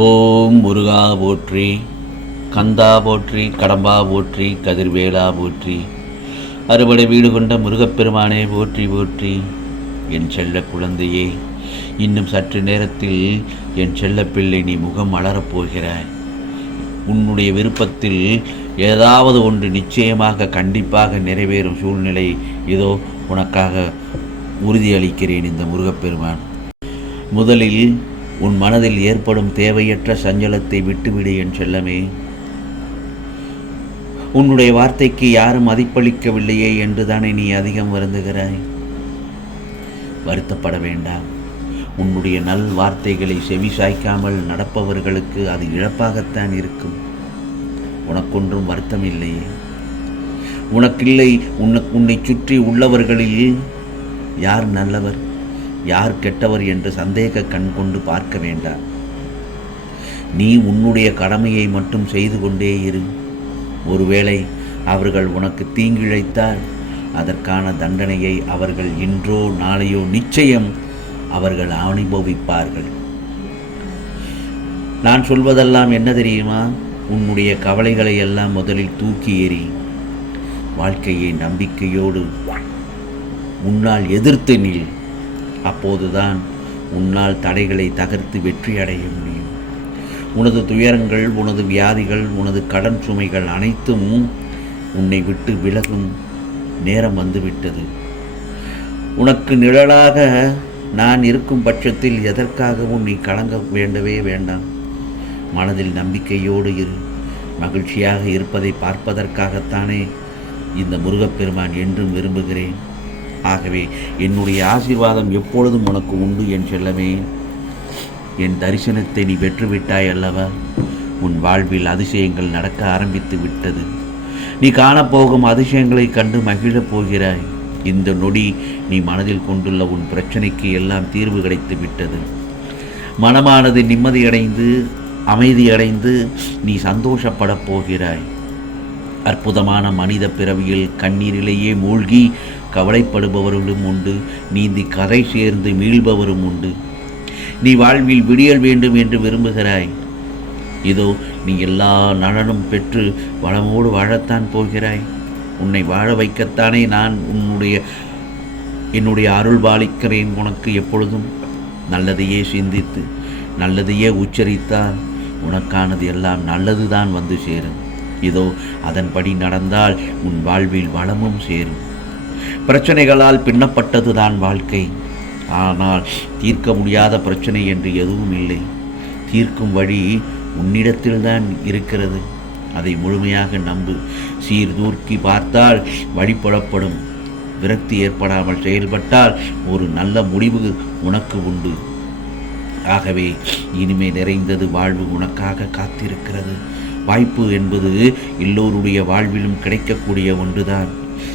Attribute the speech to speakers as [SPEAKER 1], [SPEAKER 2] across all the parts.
[SPEAKER 1] ஓம் முருகா போற்றி கந்தா போற்றி கடம்பா போற்றி கதிர்வேலா போற்றி அறுபடை வீடு கொண்ட முருகப்பெருமானே போற்றி போற்றி. என் செல்ல குழந்தையே இன்னும் சற்று நேரத்தில் என் செல்லப்பிள்ளை நீ முகம் மலரப் போகிறாய். உன்னுடைய விருப்பத்தில் ஏதாவது ஒன்று நிச்சயமாக கண்டிப்பாக நிறைவேறும் சூழ்நிலை இதோ உனக்காக உறுதியளிக்கிறேன் இந்த முருகப்பெருமான். முதலில் உன் மனதில் ஏற்படும் தேவையற்ற சஞ்சலத்தை விட்டுவிடு என் செல்லமே. உன்னுடைய வார்த்தைக்கு யாரும் மதிப்பளிக்கவில்லையே என்றுதானே நீ அதிகம் வருந்துகிறாய். வருத்தப்பட வேண்டாம். உன்னுடைய நல் வார்த்தைகளை செவி சாய்க்காமல் நடப்பவர்களுக்கு அது இழப்பாகத்தான் இருக்கும். உனக்கொன்றும் வருத்தம் இல்லையே உனக்கில்லை உன்னை உன்னை சுற்றி உள்ளவர்களில் யார் நல்லவர்? யார் கெட்டவர் என்று சந்தேக கண் கொண்டு பார்க்க வேண்டாம். நீ உன்னுடைய கடமையை மட்டும் செய்து கொண்டே இரு. ஒருவேளை அவர்கள் உனக்கு தீங்கிழைத்தால் அதற்கான தண்டனையை அவர்கள் இன்றோ நாளையோ நிச்சயம் அவர்கள் அனுபவிப்பார்கள். நான் சொல்வதெல்லாம் என்ன தெரியுமா? உன்னுடைய கவலைகளை எல்லாம் முதலில் தூக்கி எறி வாழ்க்கையை நம்பிக்கையோடு உன்னால் எதிர்த்து நில். அப்போதுதான் உன்னால் தடைகளை தகர்த்து வெற்றி அடைய முடியும். உனது துயரங்கள் உனது வியாதிகள் உனது கடன் சுமைகள் அனைத்தும் உன்னை விட்டு விலகும் நேரம் வந்துவிட்டது. உனக்கு நிழலாக நான் இருக்கும் பட்சத்தில் எதற்காகவும் நீ கலங்க வேண்டவே வேண்டாம். மனதில் நம்பிக்கையோடு இரு. மகிழ்ச்சியாக இருப்பதை பார்ப்பதற்காகத்தானே இந்த முருகப்பெருமான் என்றும் விரும்புகிறேன். ஆகவே என்னுடைய ஆசீர்வாதம் எப்பொழுதும் உனக்கு உண்டு என் செல்லமே. என் தரிசனத்தை நீ பெற்றுவிட்டாய் அல்லவா? உன் வாழ்வில் அதிசயங்கள் நடக்க ஆரம்பித்து விட்டது. நீ காணப்போகும் அதிசயங்களை கண்டு மகிழப் போகிறாய். இந்த நொடி நீ மனதில் கொண்டுள்ள உன் பிரச்சனைக்கு எல்லாம் தீர்வு கிடைத்து விட்டது. மனமானது நிம்மதியடைந்து அமைதியடைந்து நீ சந்தோஷப்படப் போகிறாய். அற்புதமான மனித பிறவியில் கண்ணீரிலேயே மூழ்கி கவலைப்படுபவர்களும் உண்டு. நீந்தி கதை சேர்ந்து மீள்பவரும் உண்டு. நீ வாழ்வில் விடியல் வேண்டும் என்று விரும்புகிறாய். இதோ நீ எல்லா நலனும் பெற்று வளமோடு வாழத்தான் போகிறாய். உன்னை வாழ வைக்கத்தானே நான் உன்னுடைய என்னுடைய அருள் பாலிக்கிறேன் உனக்கு எப்பொழுதும். நல்லதையே சிந்தித்து நல்லதையே உச்சரித்தால் உனக்கானது எல்லாம் நல்லதுதான் வந்து சேரும். இதோ அதன்படி நடந்தால் உன் வாழ்வில் வளமும் சேரும். பிரச்சனைகளால் பின்னப்பட்டதுதான் வாழ்க்கை. ஆனால் தீர்க்க முடியாத பிரச்சனை என்று எதுவும் இல்லை. தீர்க்கும் வழி உன்னிடத்தில்தான் இருக்கிறது. அதை முழுமையாக நம்பு. சீர்தூர்க்கி பார்த்தால் வழிபடப்படும் விரக்தி ஏற்படாமல் செயல்பட்டால் ஒரு நல்ல முடிவு உனக்கு உண்டு. ஆகவே இனிமை நிறைந்தது வாழ்வு உனக்காக காத்திருக்கிறது. வாய்ப்பு என்பது எல்லோருடைய வாழ்விலும் கிடைக்கக்கூடிய ஒன்றுதான்.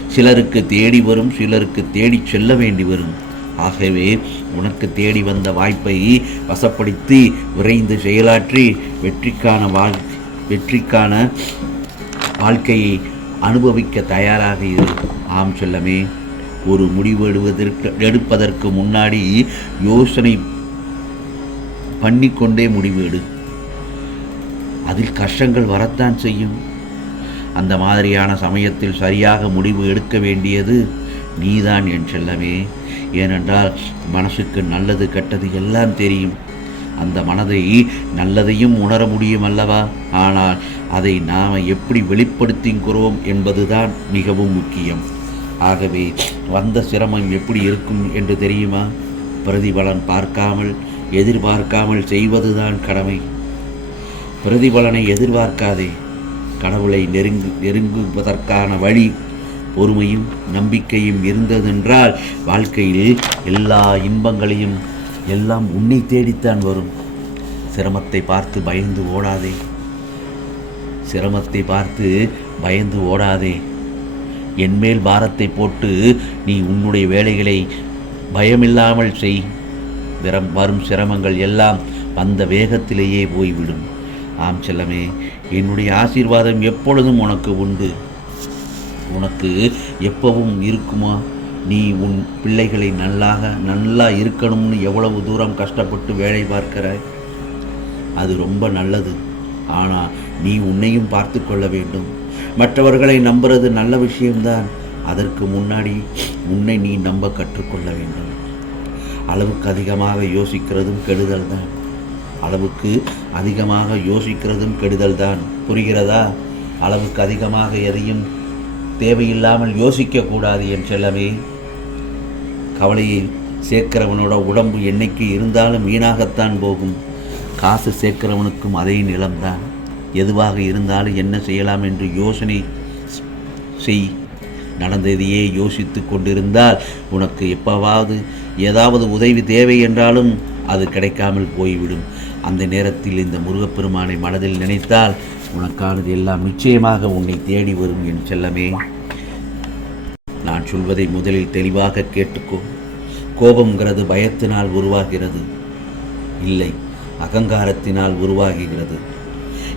[SPEAKER 1] சிலருக்கு தேடி வரும் சிலருக்கு தேடி செல்ல வேண்டி வரும். ஆகவே உனக்கு தேடி வந்த வாய்ப்பை வசப்படுத்தி விரைந்து செயலாற்றி வெற்றிக்கான வாழ் வெற்றிக்கான வாழ்க்கையை அனுபவிக்க தயாராக இரு. ஆம் செல்லமே. ஒரு முடிவு எடுவதற்கு எடுப்பதற்கு முன்னாடி யோசனை பண்ணிக்கொண்டே முடிவு எடு. அதில் கஷ்டங்கள் வரத்தான் செய்யும். அந்த மாதிரியான சமயத்தில் சரியாக முடிவு எடுக்க வேண்டியது நீதான் என் செல்லமே. ஏனென்றால் மனசுக்கு நல்லது கெட்டது எல்லாம் தெரியும். அந்த மனதை நல்லதையும் உணர முடியும் அல்லவா? ஆனால் அதை நாம் எப்படி வெளிப்படுத்துகிறோம் என்பதுதான் மிகவும் முக்கியம். ஆகவே வந்த சிரமம் எப்படி இருக்கும் என்று தெரியுமா? பிரதிபலன் பார்க்காமல் எதிர்பார்க்காமல் செய்வதுதான் கடமை. பிரதிபலனை எதிர்பார்க்காதே. கடவுளை நெருங்கு நெருங்குவதற்கான வழி பொறுமையும் நம்பிக்கையும் இருந்ததென்றால் வாழ்க்கையில் எல்லா இன்பங்களையும் எல்லாம் உன்னை தேடித்தான் வரும். சிரமத்தை பார்த்து பயந்து ஓடாதே. சிரமத்தை பார்த்து பயந்து ஓடாதே. என்மேல் பாரத்தை போட்டு நீ உன்னுடைய வேலைகளை பயமில்லாமல் செய். வரும் சிரமங்கள் எல்லாம் வந்த வேகத்திலேயே போய்விடும். ஆம் செல்லமே என்னுடைய ஆசீர்வாதம் எப்பொழுதும் உனக்கு உண்டு. உனக்கு எப்பவும் இருக்குமா? நீ உன் பிள்ளைகளை நல்லாக நல்லா இருக்கணும்னு எவ்வளவு தூரம் கஷ்டப்பட்டு வேலை பார்க்கிறாய்? அது ரொம்ப நல்லது. ஆனால் நீ உன்னையும் பார்த்து கொள்ள வேண்டும். மற்றவர்களை நம்புறது நல்ல விஷயம்தான். அதற்கு முன்னாடி உன்னை நீ நம்ப கற்றுக்கொள்ள வேண்டும். அளவுக்கு அதிகமாக யோசிக்கிறதும் கெடுதல் தான் அளவுக்கு அதிகமாக யோசிக்கிறதும் கெடுதல் தான் புரிகிறதா? அளவுக்கு அதிகமாக எதையும் தேவையில்லாமல் யோசிக்கக்கூடாது என் செல்லமே. கவலையை சேர்க்கிறவனோட உடம்பு என்னைக்கு இருந்தாலும் வீணாகத்தான் போகும். காசு சேர்க்கிறவனுக்கும் அதே நிலம்தான். எதுவாக இருந்தாலும் என்ன செய்யலாம் என்று யோசனை செய். நடந்ததையே யோசித்து கொண்டிருந்தால் உனக்கு எப்போவாவது ஏதாவது உதவி தேவை என்றாலும் அது கிடைக்காமல் போய்விடும். அந்த நேரத்தில் இந்த முருகப்பெருமானை மனதில் நினைத்தால் உனக்கானது எல்லாம் நிச்சயமாக உன்னை தேடி வரும் என் செல்லமே. நான் சொல்வதை முதலில் தெளிவாக கேட்டுக்கோ. கோபம்ங்கிறது பயத்தினால் உருவாகிறது. இல்லை அகங்காரத்தினால் உருவாகுகிறது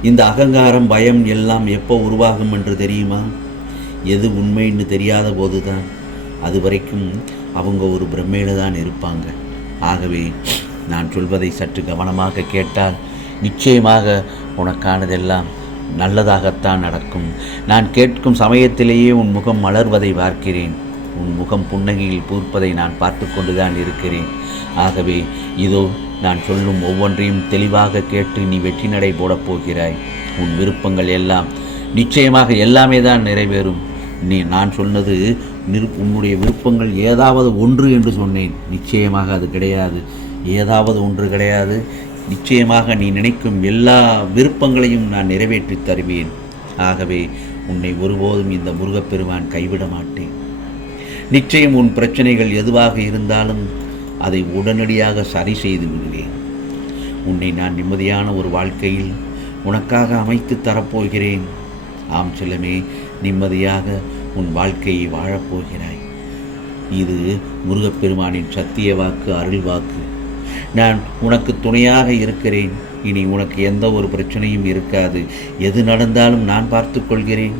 [SPEAKER 1] இந்த அகங்காரம் பயம் எல்லாம் எப்போ உருவாகும் என்று தெரியுமா? எது உண்மைன்னு தெரியாத போதுதான். அது வரைக்கும் அவங்க ஒரு பிரம்மையில தான் இருப்பாங்க. ஆகவே நான் சொல்வதை சற்று கவனமாக கேட்டால் நிச்சயமாக உனக்கானதெல்லாம் நல்லதாகத்தான் நடக்கும். நான் கேட்கும் சமயத்திலேயே உன் முகம் மலர்வதை பார்க்கிறேன். உன் முகம் புன்னகையில் பூர்ப்பதை நான் பார்த்து கொண்டுதான் இருக்கிறேன். ஆகவே இதோ நான் சொல்லும் ஒவ்வொன்றையும் தெளிவாக கேட்டு நீ வெற்றி நடை போடப் போகிறாய். உன் விருப்பங்கள் எல்லாம் நிச்சயமாக எல்லாமே தான் நிறைவேறும். நீ நான் சொன்னது நிரு உன்னுடைய விருப்பங்கள் ஏதாவது ஒன்று என்று சொன்னேன். நிச்சயமாக அது கிடையாது. ஏதாவது ஒன்று கிடையாது. நிச்சயமாக நீ நினைக்கும் எல்லா விருப்பங்களையும் நான் நிறைவேற்றி தருவேன். ஆகவே உன்னை ஒருபோதும் இந்த முருகப்பெருமான் கைவிட மாட்டேன். நிச்சயம் உன் பிரச்சனைகள் எதுவாக இருந்தாலும் அதை உடனடியாக சரி செய்து விடுவேன். உன்னை நான் நிம்மதியான ஒரு வாழ்க்கையில் உனக்காக அமைத்து தரப்போகிறேன். ஆம் செல்லமே நிம்மதியாக உன் வாழ்க்கையை வாழப்போகிறாய். இது முருகப்பெருமானின் சத்திய வாக்கு அருள் வாக்கு. நான் உனக்கு துணையாக இருக்கிறேன். இனி உனக்கு எந்த ஒரு பிரச்சனையும் இருக்காது. எது நடந்தாலும் நான் பார்த்து கொள்கிறேன்.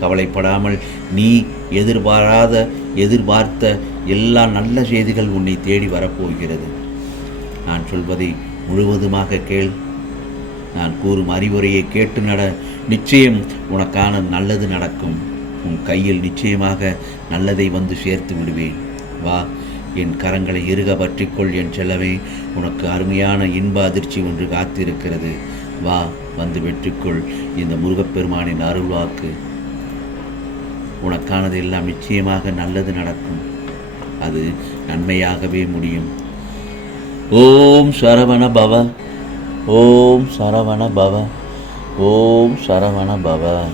[SPEAKER 1] கவலைப்படாமல் நீ எதிர்பாராத எதிர்பார்த்த எல்லா நல்ல செய்திகள் உன்னை தேடி வரப்போகிறது. நான் சொல்வதை முழுவதுமாக கேள். நான் கூறும் அறிவுரையை கேட்டு நட நிச்சயம் உனக்கான நல்லது நடக்கும். உன் கையில் நிச்சயமாக நல்லதை வந்து சேர்த்து விடுவேன். வா என் கரங்களை இறுக பற்றிக்கொள் என் செல்லவே உனக்கு அருமையான இன்ப அதிர்ச்சி ஒன்று காத்திருக்கிறது. வா வந்து வெற்றிக்கொள். இந்த முருகப்பெருமானின் அருள்வாக்கு உனக்கானது எல்லாம் நிச்சயமாக நல்லது நடக்கும். அது நன்மையாகவே முடியும். ஓம் சரவண பவ. ஓம் சரவண பவ. ஓம் சரவண பவ.